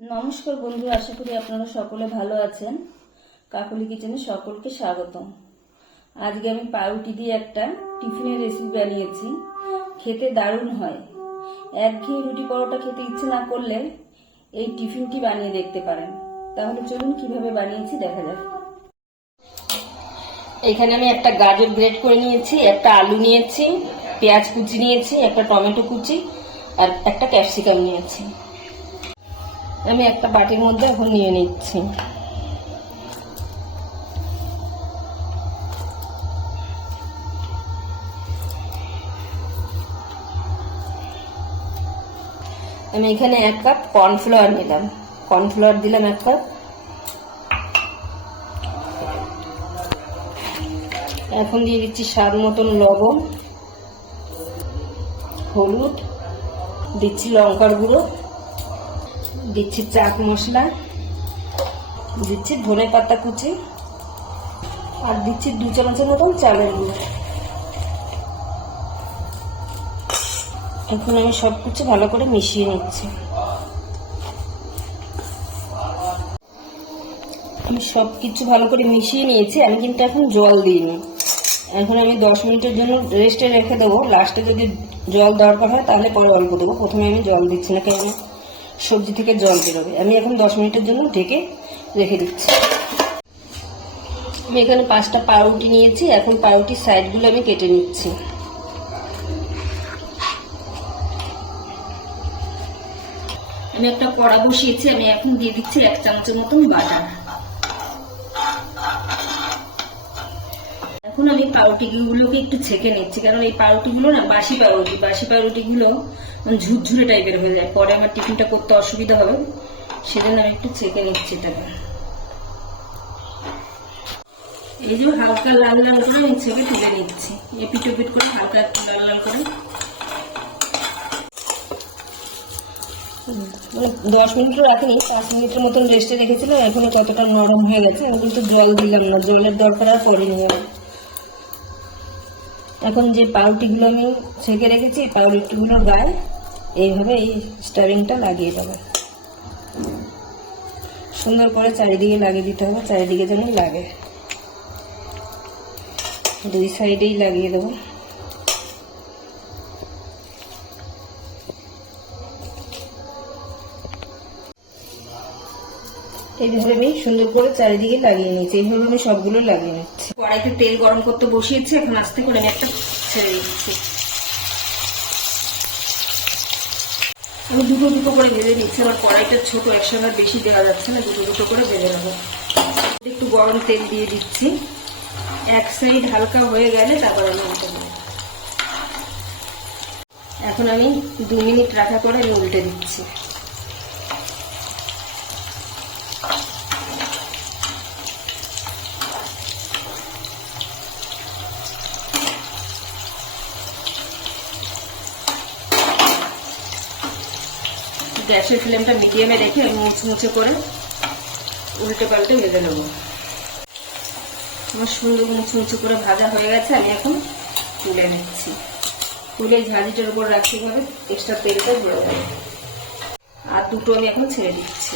নমস্কার বন্ধু, আশা করি আপনারা সকলে ভালো আছেন। কাকলি কিচেনে সকলকে স্বাগতম। আজকে আমি পাউরুটি দিয়ে একটা টিফিনের রেসিপি বানিয়েছি। খেতে দারুণ হয়। একঘেয়ে রুটি পরোটা খেতে ইচ্ছে না করলে এই টিফিনটি বানিয়ে দেখতে পারেন। তাহলে চলুন কিভাবে বানিয়েছি দেখা যাক। এখানে আমি একটা গাজর গ্রেট করে নিয়েছি, একটা আলু নিয়েছি, পেঁয়াজ কুচি নিয়েছি, একটা টমেটো কুচি আর একটা ক্যাপসিকাম নিয়েছি। আমি একটা বাটির মধ্যে এখন নিয়ে নিচ্ছি। আমি এখানে 1 কাপ কর্নফ্লাওয়ার নিলাম, কর্নফ্লাওয়ার দিলাম 1 কাপ। এখন দিয়ে দিচ্ছি স্বাদ মতন লবণ, হলুদ, দিচ্ছি লঙ্কার গুঁড়ো, দিচ্ছি চাট মশলা, দিচ্ছি ধনে পাতা কুচি আর দিচ্ছি 2 চামচের মতন চালের গুঁড়ো। এখন আমি সবকিছু ভালো করে মিশিয়ে নিচ্ছি। আমি সবকিছু ভালো করে মিশিয়ে নিয়েছি। আমি কিন্তু এখন জল দিইনি। এখন আমি 10 মিনিটের জন্য রেস্টে রেখে দেবো। লাস্টে যদি জল দরকার হয় তাহলে পরে অল্প দেবো। প্রথমে আমি জল দিচ্ছি না, কারণ সবজি থেকে জল বেরোবে। আমি এখন 10 মিনিটের জন্য ঢেকে রেখে দিচ্ছি। আমি এখানে 5টা পাউরুটি নিয়েছি। এখন পাউরুটির সাইডগুলো আমি কেটে নিচ্ছি। আমি একটা কড়া বসিয়েছি। আমি এখন দিয়ে দিচ্ছি 1 চামচের মতন বাটার। এখন আমি পাউরুটিগুলোকে একটু ছেঁকে নিচ্ছি, কারণ এই পাউরুটিগুলো না বাসি পাউরুটিগুলো ঝুরঝুরে টাইপের হয়ে যায়, পরে আমার টিফিনটা করতে অসুবিধা হবে। সেজন্য আমি একটু ছেঁকে নিচ্ছি এটাকে। এই যে হালকা লাল লাল করে আমি ছেঁকে তুলে নিচ্ছি, এপিট ওপিট করে হালকা লাল লাল করে। 10 মিনিটও রাখিনি, 5 মিনিটের মতন রেস্টে রেখেছিলাম। এখনো ততটা নরম হয়ে গেছে। আমি কিন্তু জল দিলাম না, জলের দরকার আর পড়েনি। এখন যে পাউরুটিগুলো আমি ছেঁকে রেখেছি, পাউরুটিগুলোর গায়ে এইভাবে এই স্টারিংটা লাগিয়ে দেবো। সুন্দর করে চারিদিকে লাগিয়ে দিতে হবে, চারিদিকে যেন লাগে। 2 সাইডেই লাগিয়ে দেবো। এইভাবে আমি সুন্দর করে চারিদিকে লাগিয়ে নিচ্ছি। এইভাবে আমি সবগুলো লাগিয়ে নিচ্ছি। কড়াইতে তেল গরম করতে বসিয়েছি। এখন আস্তে করে আমি একটা ছেড়ে দিচ্ছি। আমি দুটো করে ভেজে নিচ্ছি। আমার কড়াইটা ছোট, একসঙ্গে বেশি দেওয়া যাচ্ছে না, দুটো করে ভেজে নেবো। একটু গরম তেল দিয়ে দিচ্ছি। এক সাইড হালকা হয়ে গেলে তারপর আমি উল্টে দেবো। এখন আমি 2 মিনিট রাখা করে আমি উল্টে দিচ্ছি। গ্যাসের ফ্লেমটা মিডিয়ামে রেখে আমি মুচমুচে করে উল্টে পাল্টে ভেজে নেব। আমার সুন্দর মুচমুচে করে ভাজা হয়ে গেছে। আমি এখন তুলে নিচ্ছি। তুলে ঝাঁঝিটার উপর রাখতে হবে, এক্সট্রা তেলটা ধরে যাবে। আর দুটো আমি এখন ছেড়ে দিচ্ছি।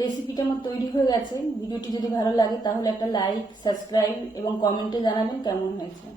রেসিপিটা আমার তৈরি হয়ে গেছে। ভিডিওটি যদি ভালো লাগে তাহলে একটা লাইক, সাবস্ক্রাইব এবং কমেন্টে জানাবেন কেমন হয়েছে।